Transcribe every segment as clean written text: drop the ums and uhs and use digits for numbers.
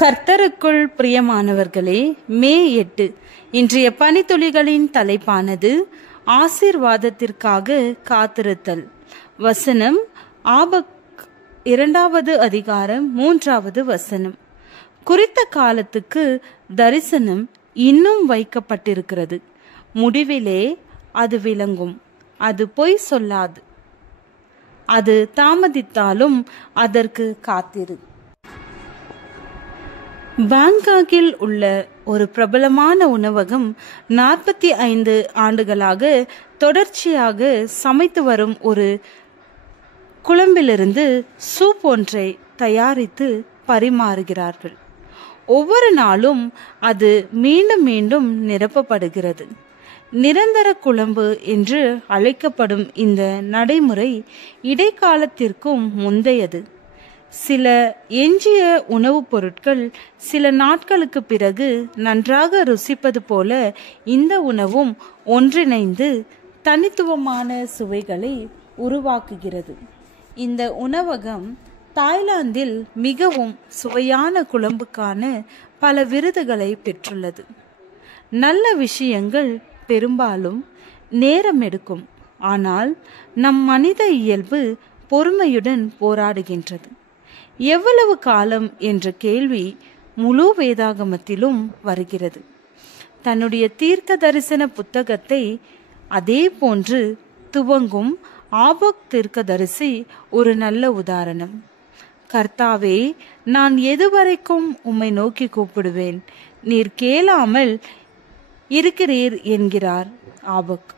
கர்த்தருக்குள் பிரியமானவர்களே, மே 8 இன்றைய பனித்துளிகளின் தலைப்பானது ஆசீர்வாதத்திற்காக காத்திருத்தல். வசனம் ஆபக் 2வது அதிகாரம் 3வது வசனம். குறித்த காலத்துக்கு தரிசனம் இன்னும் வைக்கப்பட்டிருக்கிறது. முடிவிலே அது விளங்கும். அது பொய் சொல்லாது. அது தாமதித்தாலும் அதற்கு காத்திரு. பாங்காக்கில் உள்ள ஒரு பிரபலமான உணவகம் 45 ஆண்டுகளாக தொடர்ச்சியாக சமைத்து வரும் ஒரு குழம்பிலிருந்து சூப் ஒன்றை தயாரித்து பரிமாறுகிறார்கள். ஒவ்வொரு நாளும் அது மீண்டும் மீண்டும் நிரப்பப்படுகிறது. நிரந்தர குழம்பு என்று அழைக்கப்படும் இந்த நடைமுறை இடைக்காலத்திற்கும் முந்தையது. சில எஞ்சிய உணவுப் பொருட்கள் சில நாட்களுக்கு பிறகு நன்றாக ருசிப்பது போல இந்த உணவும் ஒன்றிணைந்து தனித்துவமான சுவைகளை உருவாக்குகிறது. இந்த உணவகம் தாய்லாந்தில் மிகவும் சுவையான குழம்புக்கான பல விருதுகளை பெற்றுள்ளது. நல்ல விஷயங்கள் பெரும்பாலும் நேரம் எடுக்கும். ஆனால் நம் மனித இயல்பு பொறுமையுடன் போராடுகின்றது. எவ்வளவு காலம் என்ற கேள்வி முழு வேதாகமத்திலும் வருகிறது. தன்னுடைய தீர்க்க தரிசன புத்தகத்தை அதே போன்று துவங்கும் ஆபக் தீர்க்கதரிசி ஒரு நல்ல உதாரணம். கர்த்தாவே, நான் எதுவரைக்கும் உம்மை நோக்கி கூப்பிடுவேன், நீர் கேளாமல் இருக்கிறீர் என்கிறார் ஆபக்.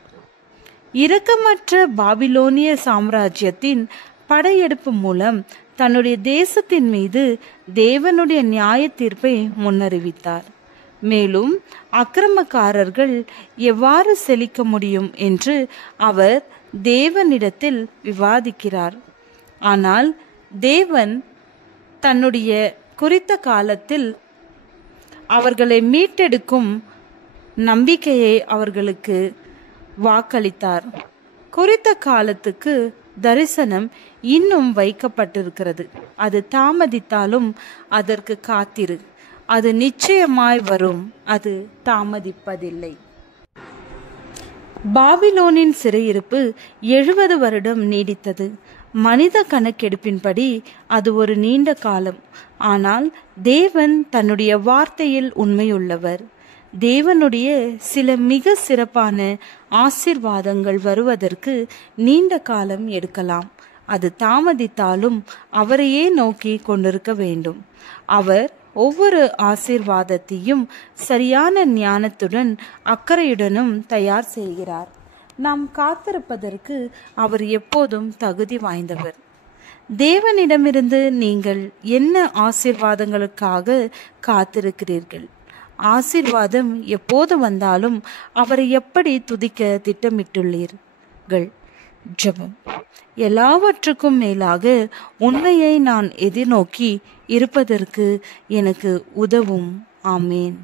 இரக்கமற்ற பாபிலோனிய சாம்ராஜ்யத்தின் படையெடுப்பு மூலம் தன்னுடைய தேசத்தின் மீது தேவனுடைய நியாய தீர்ப்பை முன்னறிவித்தார். மேலும் அக்கிரமக்காரர்கள் எவ்வாறு செழிக்க முடியும் என்று அவர் தேவனிடத்தில் விவாதிக்கிறார். ஆனால் தேவன் தன்னுடைய குறித்த காலத்தில் அவர்களை மீட்டெடுக்கும் நம்பிக்கையை அவர்களுக்கு வாக்களித்தார். குறித்த காலத்துக்கு தரிசனம் இன்னும் வைக்கப்பட்டிருக்கிறது. அது தாமதித்தாலும் அதற்கு காத்திரு. அது நிச்சயமாய் வரும். அது தாமதிப்பதில்லை. பாபிலோனின் சிறையிருப்பு 70 வருடம் நீடித்தது. மனித கணக்கெடுப்பின்படி அது ஒரு நீண்ட காலம். ஆனால் தேவன் தன்னுடைய வார்த்தையில் உண்மையுள்ளவர். தேவனுடைய சில மிக சிறப்பான ஆசீர்வாதங்கள் வருவதற்கு நீண்ட காலம் எடுக்கலாம். அது தாமதித்தாலும் அவரையே நோக்கி கொண்டிருக்க வேண்டும். அவர் ஒவ்வொரு ஆசீர்வாதத்தையும் சரியான ஞானத்துடன் அக்கறையுடனும் தயார் செய்கிறார். நாம் காத்திருப்பதற்கு அவர் எப்போதும் தகுதி வாய்ந்தவர். தேவனிடமிருந்து நீங்கள் என்ன ஆசீர்வாதங்களுக்காக காத்திருக்கிறீர்கள்? ஆசீர்வாதம் எப்போது வந்தாலும் அவரை எப்படி துதிக்க திட்டமிட்டுள்ளீர்கள்? ஜெபம். எல்லாவற்றுக்கும் மேலாக உண்மையை நான் எதிர்நோக்கி இருப்பதற்கு எனக்கு உதவும். ஆமேன்.